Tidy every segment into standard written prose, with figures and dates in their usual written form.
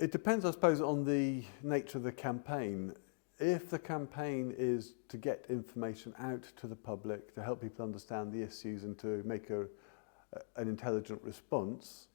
It depends, I suppose, on the nature of the campaign. If the campaign is to get information out to the public, to help people understand the issues and to make an intelligent response,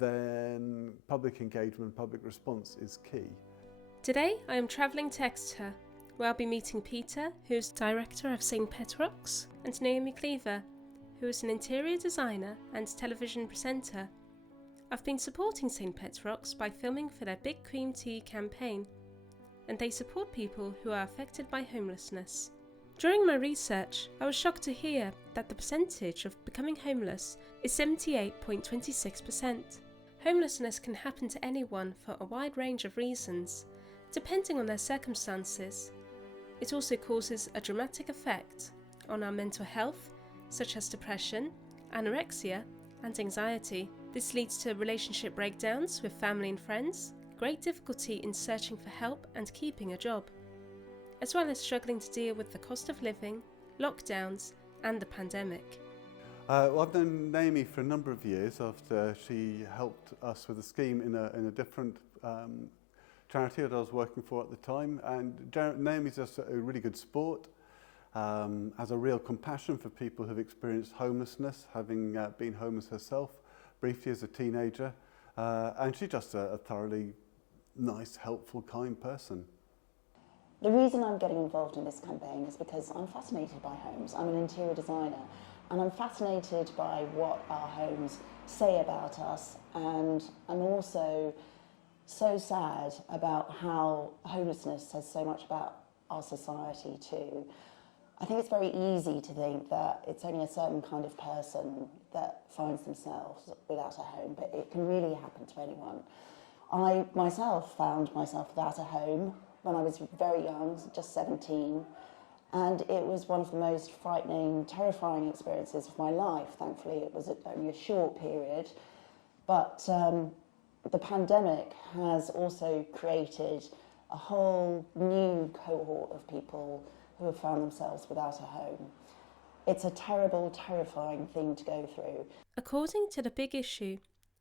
then public engagement, public response is key. Today I am travelling to Exeter, where I'll be meeting Peter, who is director of St Petrocks, and Naomi Cleaver, who is an interior designer and television presenter. I've been supporting St Petrocks by filming for their Big Cream Tea campaign, and they support people who are affected by homelessness. During my research, I was shocked to hear that the percentage of becoming homeless is 78.26%. Homelessness can happen to anyone for a wide range of reasons, depending on their circumstances. It also causes a dramatic effect on our mental health, such as depression, anorexia, and anxiety. This leads to relationship breakdowns with family and friends, great difficulty in searching for help and keeping a job, as well as struggling to deal with the cost of living, lockdowns, and the pandemic. Well, I've known Naomi for a number of years after she helped us with a scheme in a different charity that I was working for at the time. And Naomi's just a really good sport, has a real compassion for people who've experienced homelessness, having been homeless herself briefly as a teenager. And she's just a thoroughly nice, helpful, kind person. The reason I'm getting involved in this campaign is because I'm fascinated by homes. I'm an interior designer, and I'm fascinated by what our homes say about us, and I'm also so sad about how homelessness says so much about our society too. I think it's very easy to think that it's only a certain kind of person that finds themselves without a home, but it can really happen to anyone. I myself found myself without a home when I was very young, just 17, and it was one of the most frightening, terrifying experiences of my life. Thankfully, it was only a short period, but the pandemic has also created a whole new cohort of people who have found themselves without a home. It's a terrible, terrifying thing to go through. According to The Big Issue,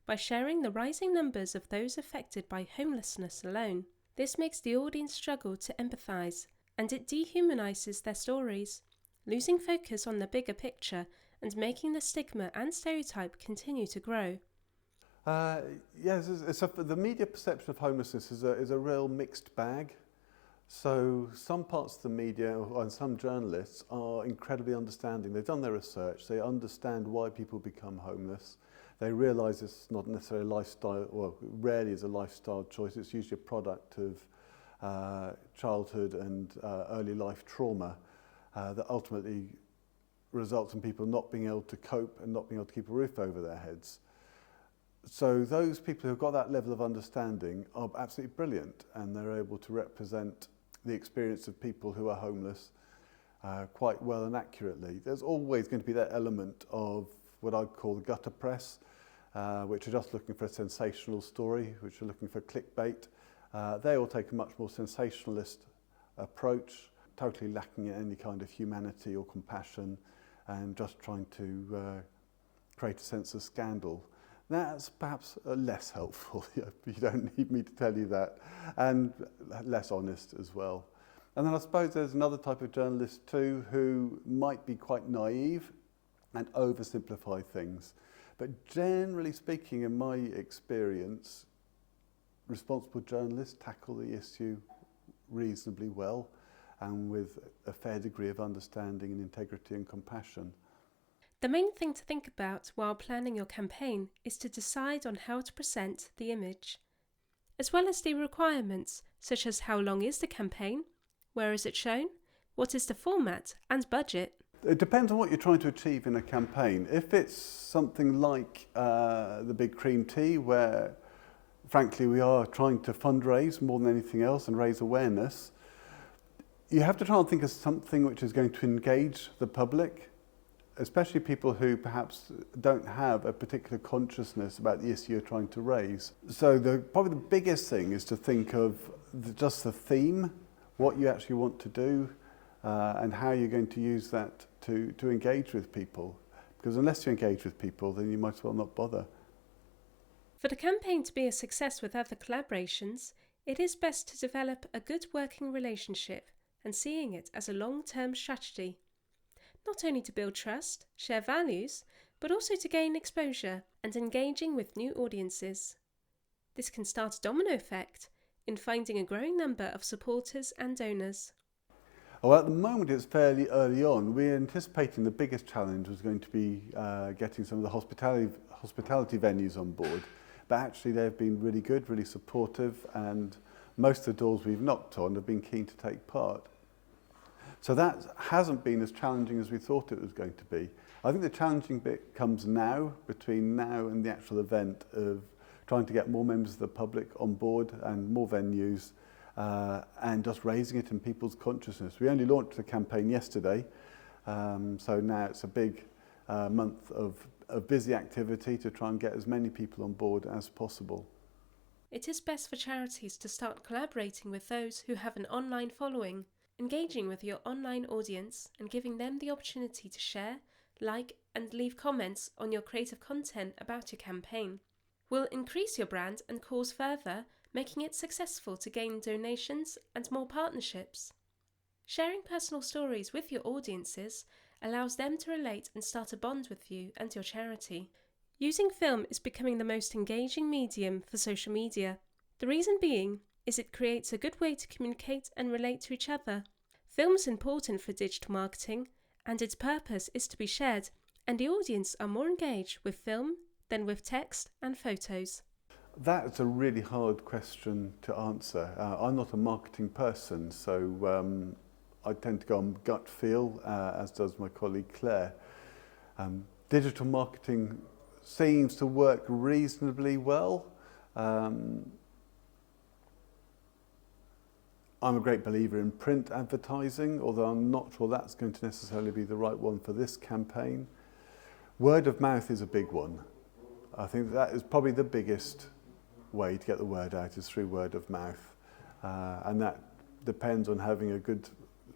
by sharing the rising numbers of those affected by homelessness alone, this makes the audience struggle to empathise, and it dehumanises their stories, losing focus on the bigger picture and making the stigma and stereotype continue to grow. Yes, the media perception of homelessness is a real mixed bag. So some parts of the media and some journalists are incredibly understanding. They've done their research, they understand why people become homeless. They realise it's not necessarily a lifestyle, well, rarely is a lifestyle choice. It's usually a product of childhood and early life trauma that ultimately results in people not being able to cope and not being able to keep a roof over their heads. So those people who've got that level of understanding are absolutely brilliant, and they're able to represent the experience of people who are homeless quite well and accurately. There's always going to be that element of what I'd call the gutter press, which are just looking for a sensational story, which are looking for clickbait. They all take a much more sensationalist approach, totally lacking in any kind of humanity or compassion, and just trying to create a sense of scandal. That's perhaps less helpful. You don't need me to tell you that, and less honest as well. And then I suppose there's another type of journalist too who might be quite naive and oversimplify things. But generally speaking, in my experience, responsible journalists tackle the issue reasonably well and with a fair degree of understanding and integrity and compassion. The main thing to think about while planning your campaign is to decide on how to present the image, as well as the requirements such as how long is the campaign, where is it shown, what is the format and budget. It depends on what you're trying to achieve in a campaign. If it's something like the Big Cream Tea, where frankly we are trying to fundraise more than anything else and raise awareness, you have to try and think of something which is going to engage the public, especially people who perhaps don't have a particular consciousness about the issue you're trying to raise. So probably the biggest thing is to think of just the theme, what you actually want to do, and how you're going to use that to engage with people. Because unless you engage with people, then you might as well not bother. For the campaign to be a success with other collaborations, it is best to develop a good working relationship and seeing it as a long-term strategy. Not only to build trust, share values, but also to gain exposure and engaging with new audiences. This can start a domino effect in finding a growing number of supporters and donors. Well, at the moment it's fairly early on. We're anticipating the biggest challenge was going to be getting some of the hospitality venues on board. But actually they've been really good, really supportive, and most of the doors we've knocked on have been keen to take part. So that hasn't been as challenging as we thought it was going to be. I think the challenging bit comes now, between now and the actual event, of trying to get more members of the public on board and more venues, and just raising it in people's consciousness. We only launched the campaign yesterday, so now it's a big month of busy activity to try and get as many people on board as possible. It is best for charities to start collaborating with those who have an online following, engaging with your online audience and giving them the opportunity to share, like and leave comments on your creative content about your campaign. Will increase your brand and cause further, making it successful to gain donations and more partnerships. Sharing personal stories with your audiences allows them to relate and start a bond with you and your charity. Using film is becoming the most engaging medium for social media. The reason being is it creates a good way to communicate and relate to each other. Film is important for digital marketing, and its purpose is to be shared, and the audience are more engaged with film than with text and photos. That's a really hard question to answer. I'm not a marketing person, so I tend to go on gut feel, as does my colleague Claire. Digital marketing seems to work reasonably well. I'm a great believer in print advertising, although I'm not sure that's going to necessarily be the right one for this campaign. Word of mouth is a big one. I think that is probably the biggest way to get the word out, is through word of mouth. And that depends on having a good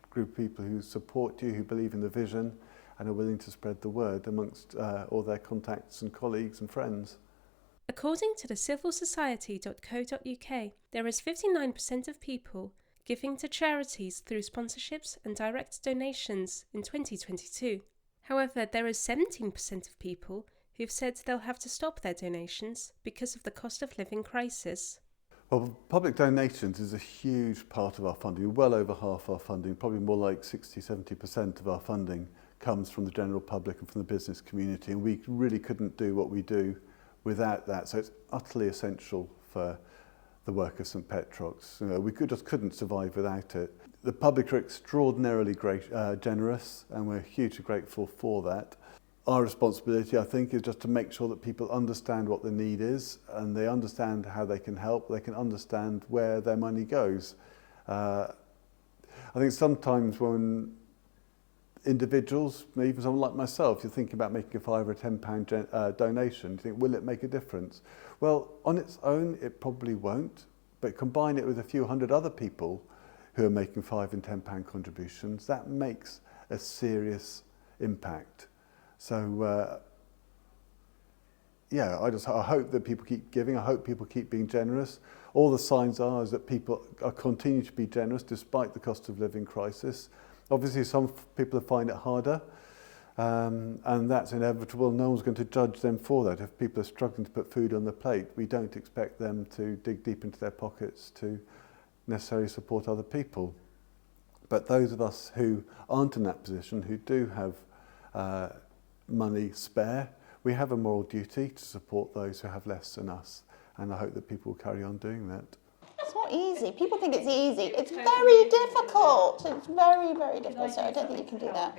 group of people who support you, who believe in the vision and are willing to spread the word amongst all their contacts and colleagues and friends. According to the civilsociety.co.uk, there is 59% of people giving to charities through sponsorships and direct donations in 2022. However, there is 17% of people who've said they'll have to stop their donations because of the cost of living crisis. Well, public donations is a huge part of our funding. Well over half our funding, probably more like 60-70% of our funding comes from the general public and from the business community, and we really couldn't do what we do without that. So it's utterly essential for the work of St Petrocks. You know, we just couldn't survive without it. The public are extraordinarily generous, and we're hugely grateful for that. Our responsibility, I think, is just to make sure that people understand what the need is, and they understand how they can help, they can understand where their money goes. I think sometimes when individuals, even someone like myself, you're thinking about making a £5 or £10 donation, you think, will it make a difference? Well, on its own, it probably won't, but combine it with a few hundred other people who are making £5 and £10 contributions, that makes a serious impact. So, yeah, I hope that people keep giving. I hope people keep being generous. All the signs are is that people are continuing to be generous despite the cost of living crisis. Obviously, some people find it harder, and that's inevitable. No one's going to judge them for that. If people are struggling to put food on the plate, we don't expect them to dig deep into their pockets to necessarily support other people. But those of us who aren't in that position, who do have money spare, we have a moral duty to support those who have less than us, and I hope that people will carry on doing that. It's not easy. People think it's easy. It's very difficult. It's very, very difficult. So I don't think you can do that.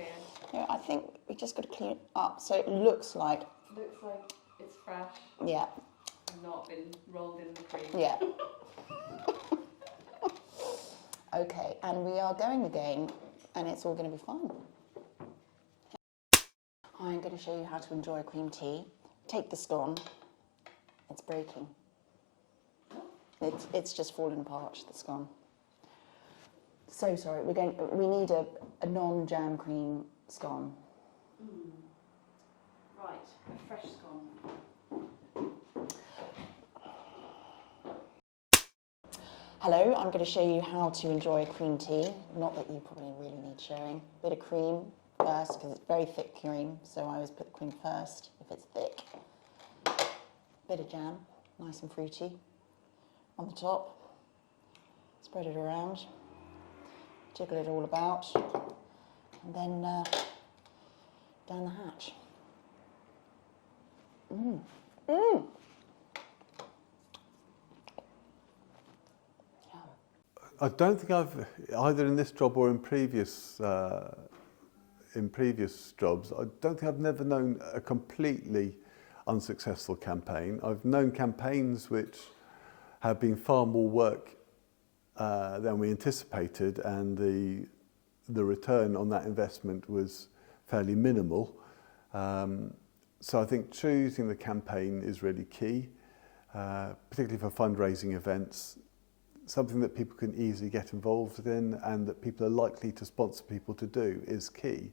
Yeah, I think we just got to clean it up so it looks like it's fresh. Yeah. And not been rolled in the cream. Yeah. Okay, and we are going again, and it's all going to be fine. I'm going to show you how to enjoy a cream tea. Take the scone. It's breaking. It's just fallen apart, the scone. So sorry, we need a non-jam cream scone. Right, a fresh scone. Hello, I'm going to show you how to enjoy a cream tea. Not that you probably really need showing. Bit of cream first, because it's very thick cream, so I always put the cream first if it's thick. Bit of jam, nice and fruity, on the top. Spread it around, jiggle it all about, and then down the hatch. I don't think I've, either in this job or in previous jobs, I don't think I've never known a completely unsuccessful campaign. I've known campaigns which have been far more work than we anticipated, and the return on that investment was fairly minimal. So I think choosing the campaign is really key, particularly for fundraising events. Something that people can easily get involved in and that people are likely to sponsor people to do is key.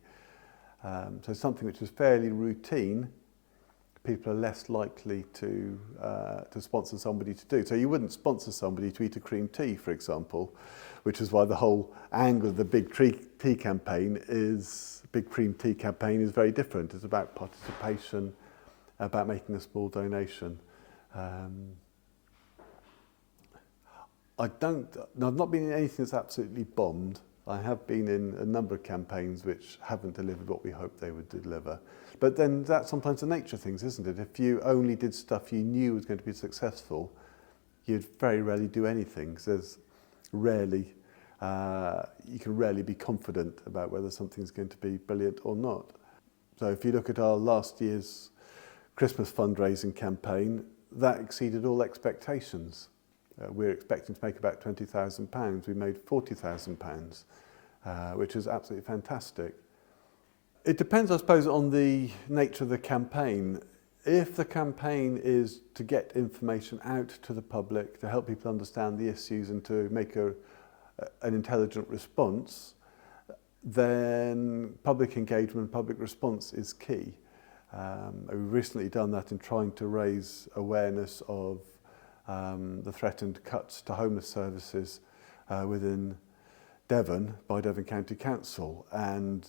So something which is fairly routine, people are less likely to sponsor somebody to do. So you wouldn't sponsor somebody to eat a cream tea, for example, which is why the whole angle of the big tea campaign is, big cream tea campaign is very different. It's about participation, about making a small donation. I've not been in anything that's absolutely bombed. I have been in a number of campaigns which haven't delivered what we hoped they would deliver. But then that's sometimes the nature of things, isn't it? If you only did stuff you knew was going to be successful, you'd very rarely do anything. So there's rarely, you can rarely be confident about whether something's going to be brilliant or not. So if you look at our last year's Christmas fundraising campaign, that exceeded all expectations. We're expecting to make about £20,000. We made £40,000, which is absolutely fantastic. It depends, I suppose, on the nature of the campaign. If the campaign is to get information out to the public, to help people understand the issues and to make an intelligent response, then public engagement, public response is key. We've recently done that in trying to raise awareness of the threatened cuts to homeless services within Devon by Devon County Council, and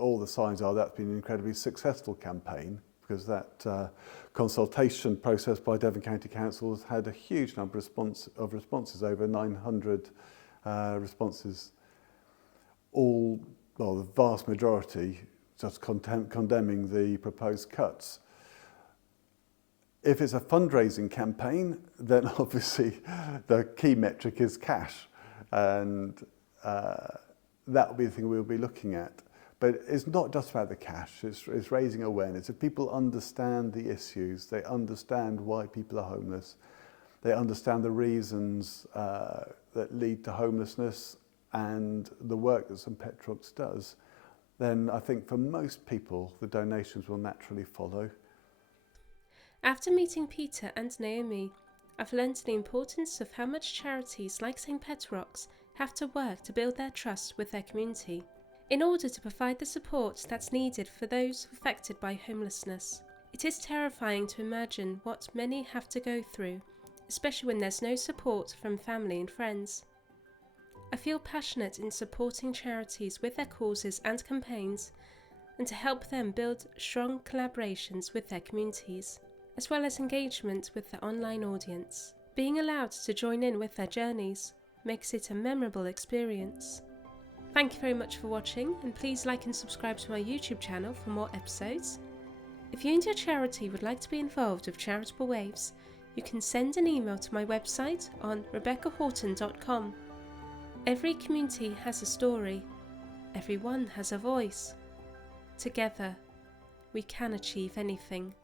all the signs are that's been an incredibly successful campaign, because that consultation process by Devon County Council has had a huge number of responses, over 900 responses, all, well, the vast majority just condemning the proposed cuts. If it's a fundraising campaign, then obviously the key metric is cash, and that will be the thing we'll be looking at. But it's not just about the cash, it's raising awareness. If people understand the issues, they understand why people are homeless, they understand the reasons that lead to homelessness and the work that St Petrocks does, then I think for most people the donations will naturally follow. After meeting Peter and Naomi, I've learned the importance of how much charities like St Petrocks have to work to build their trust with their community, in order to provide the support that's needed for those affected by homelessness. It is terrifying to imagine what many have to go through, especially when there's no support from family and friends. I feel passionate in supporting charities with their causes and campaigns, and to help them build strong collaborations with their communities, as well as engagement with their online audience. Being allowed to join in with their journeys makes it a memorable experience. Thank you very much for watching, and please like and subscribe to my YouTube channel for more episodes. If you and your charity would like to be involved with Charitable Waves, you can send an email to my website on rebeccahorton.com. Every community has a story, everyone has a voice. Together, we can achieve anything.